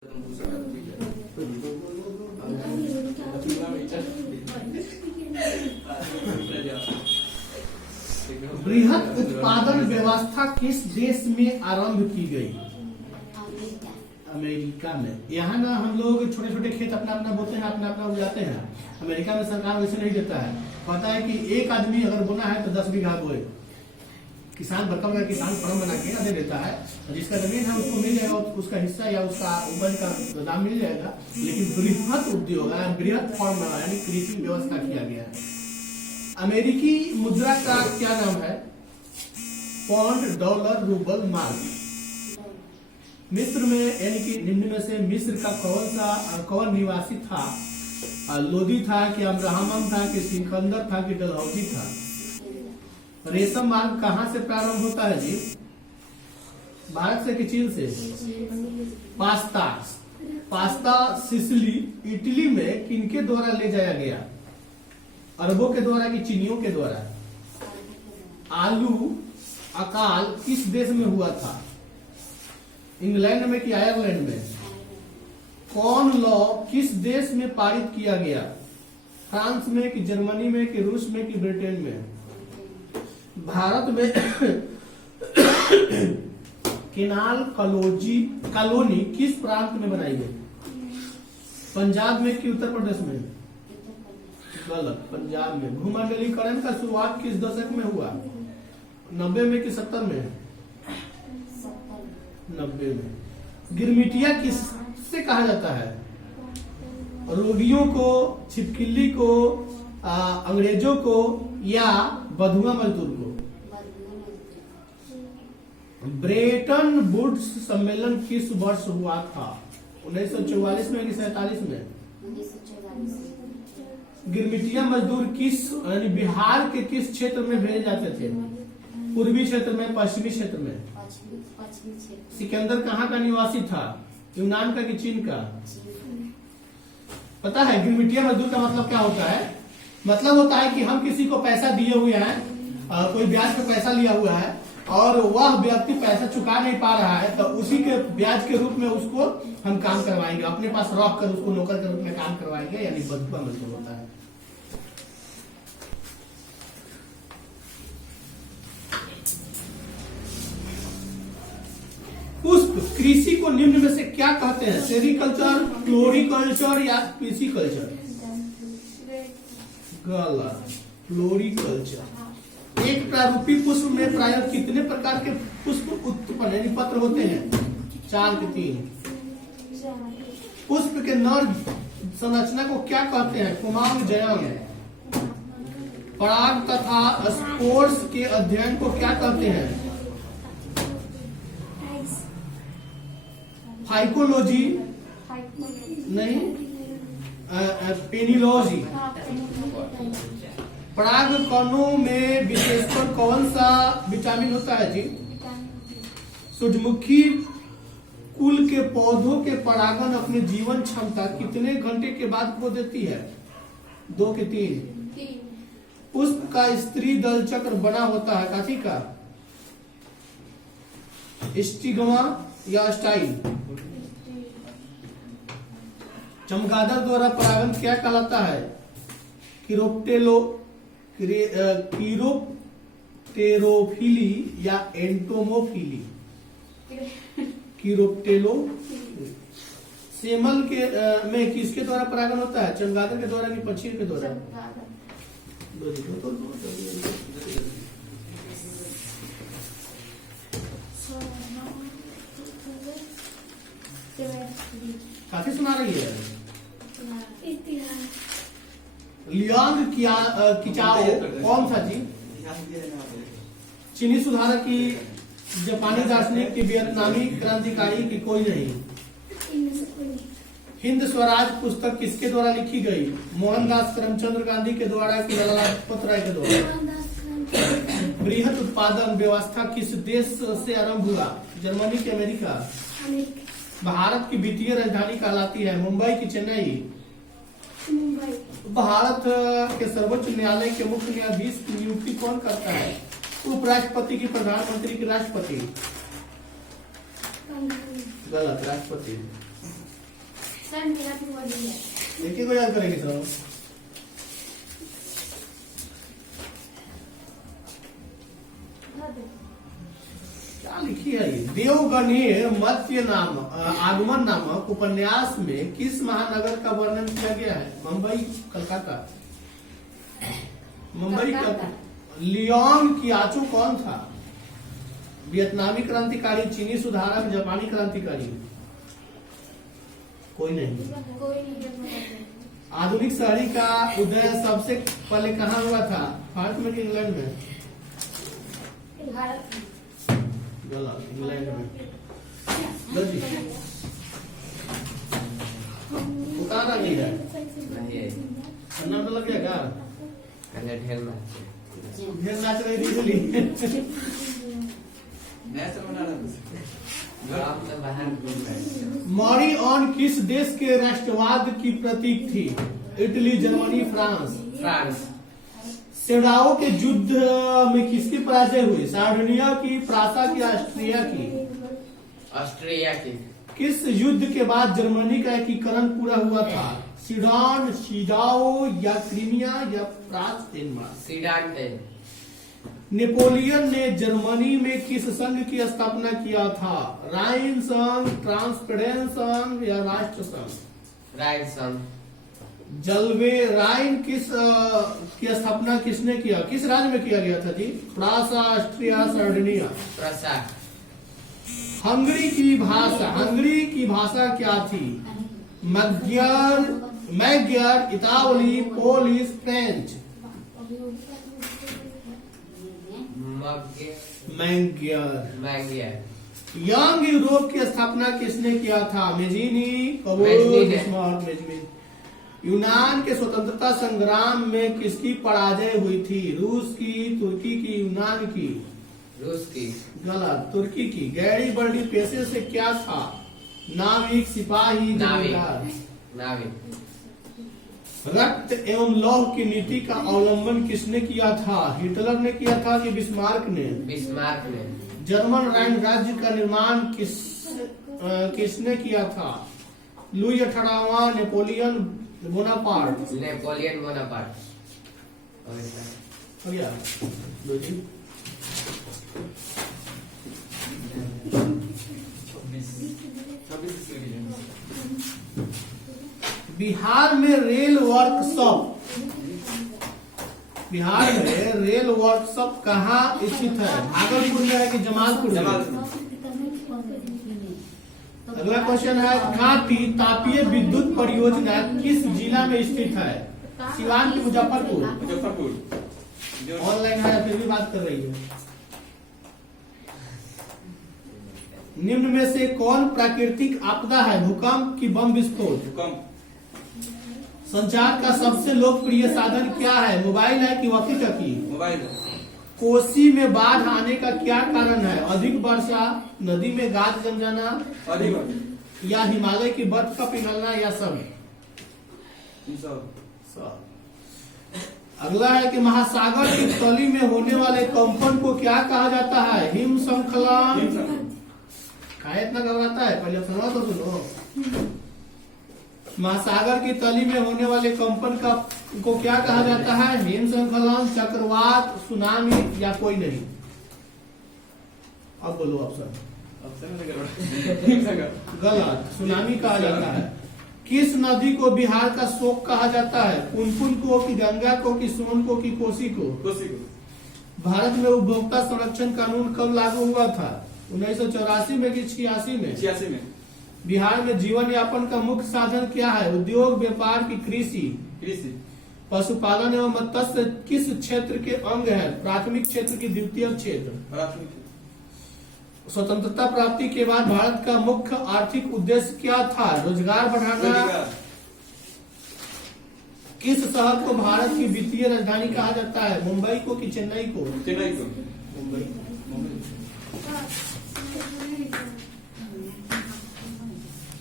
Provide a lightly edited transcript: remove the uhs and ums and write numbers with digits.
बृहत उत्पादन व्यवस्था किस देश में आरंभ की गई? अमेरिका में। यहाँ ना हम लोग छोटे छोटे खेत अपना अपना बोते हैं, अपना अपना उगाते हैं। अमेरिका में सरकार वैसे नहीं देता है। पता है कि एक आदमी अगर बोना है तो 10 बीघा बोए। किसान बड़का बड़ा किसान फॉर्म बना के दे देता है, जिसका जमीन है उसको मिल जाएगा, उसका हिस्सा या उसका उपज का दाम मिल जाएगा। लेकिन बृहत उद्योग बृहत फॉर्म यानी कृषि व्यवस्था किया गया है। अमेरिकी मुद्रा का क्या नाम है? Pound, dollar, rouble, mark. मिस्र में यानी कि निम्न में से मिस्र का कौन निवासी था? लोदी था कि अब्राहम था कि सिकंदर था कि डलहौजी था? रेशम मार्ग कहाँ से प्रारंभ होता है जी? भारत से कि चीन से? पास्ता सिसिली इटली में किनके द्वारा ले जाया गया? अरबों के द्वारा कि चीनियों के द्वारा? आलू अकाल किस देश में हुआ था? इंग्लैंड में कि आयरलैंड में? कौन लॉ किस देश में पारित किया गया? फ्रांस में कि जर्मनी में कि रूस में कि ब्रिटेन में? भारत में केनाल कॉलोनी किस प्रांत में बनाई गई? पंजाब में कि उत्तर प्रदेश में? गलत, पंजाब में। भूमंडलीकरण का शुरुआत किस दशक में हुआ? 90 में कि 70 में? 90 में। गिरमिटिया किससे कहा जाता है? रोगियों को, छिपकली को, अंग्रेजों को या बधुआ मजदूर को? ब्रेटन वुड्स सम्मेलन किस वर्ष हुआ था? 1944 में कि 47 में? गिरमिटिया मजदूर किस यानी बिहार के किस क्षेत्र में भेजे जाते थे? पूर्वी क्षेत्र में, पश्चिमी क्षेत्र में? सिकंदर कहाँ का निवासी था? यूनान का कि चीन का? पता है गिरमिटिया मजदूर का मतलब क्या होता है? मतलब होता है कि हम किसी को पैसा दिए हुए हैं, कोई ब्याज पे पैसा लिया हुआ है और वह व्यक्ति पैसा चुका नहीं पा रहा है, तो उसी के ब्याज के रूप में उसको हम काम करवाएंगे, अपने पास रख कर उसको नौकर के रूप में काम करवाएंगे, यानी बधुआ मजदूर होता है। पुष्प कृषि को निम्न में से क्या कहते हैं? सेरिकल्चर, फ्लोरिकल्चर या पिसिकल्चर? गलत, फ्लोरिकल्चर। एक प्रारूपी पुष्प में प्रायः कितने प्रकार के पुष्प उत्पन्न यानी पत्र होते हैं? 4 के 3। पुष्प के नर संरचना को क्या कहते हैं? कुमांग जयंग। पराग तथा स्पोर्स के अध्ययन को क्या कहते हैं? फाइकोलॉजी नहीं, पेनिलॉजी। पराग कणों में विशेषकर कौन सा विटामिन होता है जी? सूरजमुखी कुल के पौधों के परागण अपने जीवन क्षमता कितने घंटे के बाद खो देती है? 2 के 3। पुष्प का स्त्री दल चक्र बना होता है काफी का? स्टिग्मा या स्टाइल? चमगादड़ द्वारा परागण क्या कहलाता है? कीरोप्टेरोफिली या एंटोमोफिली? कीरोप्टेलो। सेमल के में किसके द्वारा परागण होता है? चमगादड़ के द्वारा कि पक्षी के द्वारा? काफी सुना रही है। लियांग किचाओ कौन था जी? चीनी सुधारक की, जापानी दार्शनिक की, वियतनामी क्रांतिकारी की? कोई नहीं। हिंद स्वराज पुस्तक किसके द्वारा लिखी गई? मोहनदास करमचंद गांधी के द्वारा कि लाला लाजपत राय के द्वारा? बृहत उत्पादन व्यवस्था किस देश से आरंभ हुआ? जर्मनी की अमेरिका? भारत की वित्तीय राजधानी कहलाती है मुंबई की चेन्नई? भारत के सर्वोच्च न्यायालय के मुख्य न्यायाधीश की नियुक्ति कौन करता है? उपराष्ट्रपति की, प्रधानमंत्री की, राष्ट्रपति? गलत, राष्ट्रपति। सर मेरा भी वही है। एक ही को याद करेंगे सब। क्या लिखी है ये? देवगणीय मत्स्य नाम आगमन नामक उपन्यास में किस महानगर का वर्णन किया गया है? मुंबई, कलकत्ता। मुंबई का लियोंग कियाचू कौन था? वियतनामी क्रांतिकारी, चीनी सुधारक, जापानी क्रांतिकारी? कोई नहीं। कोई नहीं। आधुनिक शहरी का उदय सबसे पहले कहाँ हुआ था? भारत में कि इंग्लैंड में? भारत में। गलत, इंग्लैंड में। लो जी, उतारा नहीं है। अन्ना तो लग गया क्या? ढेर नाच रही थी इसलिए। मॉरी ऑन किस देश के राष्ट्रवाद की प्रतीक थी? Italy, Germany, France. सेडाओ के युद्ध में किसकी पराजय हुई? सार्डिनिया की, प्रासा की, ऑस्ट्रिया की? किस युद्ध के बाद जर्मनी का एकीकरण पूरा हुआ था? सीडान, सीडाओ या क्रीमिया या प्रास डेनमार्क? सीडान। नेपोलियन ने जर्मनी में किस संघ की स्थापना किया था? राइन संघ, ट्रांसपेरेंस संघ या राष्ट्र संघ? राइन संघ। जलवे राइन की स्थापना किसने किया? किस राज्य में किया गया था जी? Prussia, Austria, Sardinia? Prussia. Hungary की भाषा क्या थी? मैग्यार, इतावली, Polish, French? Magyar. Young Europe की स्थापना किसने किया था? मेजिनी, यूनान के स्वतंत्रता संग्राम में किसकी पराजय हुई थी? रूस की, तुर्की की, यूनान की? रूस की। गलत, तुर्की की। गैरी बर्डी पेशे से क्या था? नाविक, सिपाही, जमींदार? नाविक। रक्त एवं लौह की नीति का अवलंबन किसने किया था? हिटलर ने किया था कि बिस्मार्क ने? बिस्मार्क ने। जर्मन राइन राज्य का निर्माण किसने किया था? लुई 18वां, नेपोलियन बोनापार्ट? Napoleon Bonaparte. हो गया? लो जी। बिहार में रेल वर्कशॉप कहाँ स्थित है? भागलपुर में है कि जमालपुर में? अगला क्वेश्चन है, कांटी तापीय विद्युत परियोजना किस जिला में स्थित है? सिवान की, मुजफ्फरपुर? ऑनलाइन है फिर भी बात कर रही है। निम्न में से कौन प्राकृतिक आपदा है? भूकंप की बम विस्फोट? संचार का सबसे लोकप्रिय साधन क्या है? मोबाइल है कि वॉकी-टॉकी? मोबाइल। कोसी में बाढ़ आने का क्या कारण है? अधिक वर्षा, नदी में गाद जम जाना, या हिमालय की बर्फ का पिघलना, या सब? अगला है कि महासागर की तली में होने वाले कंपन को क्या कहा जाता है? हिम श्रृंखला? क्या इतना घबराता है? पहले सुनो तो सुनो। महासागर की तली में होने वाले कंपन को क्या कहा जाता है? हिम श्रृंखलन, चक्रवात, सुनामी या कोई नहीं? अब बोलो ऑप्शन। गलत, सुनामी कहा जाता है। किस नदी को बिहार का शोक कहा जाता है? पुनपुन को कि गंगा को कि सोन को कि कोसी को? भारत में उपभोक्ता संरक्षण कानून कब लागू हुआ था? 1984 में कि 86 में? 86 में। बिहार में जीवन यापन का मुख्य साधन क्या है? उद्योग, व्यापार की कृषि? पशुपालन एवं मत्स्य किस क्षेत्र के अंग है? प्राथमिक क्षेत्र की द्वितीय क्षेत्र? स्वतंत्रता प्राप्ति के बाद भारत का मुख्य आर्थिक उद्देश्य क्या था? रोजगार बढ़ाना? किस शहर को भारत की वित्तीय राजधानी कहा जाता है? मुंबई को कि चेन्नई को? चेन्नई को। मुंबई।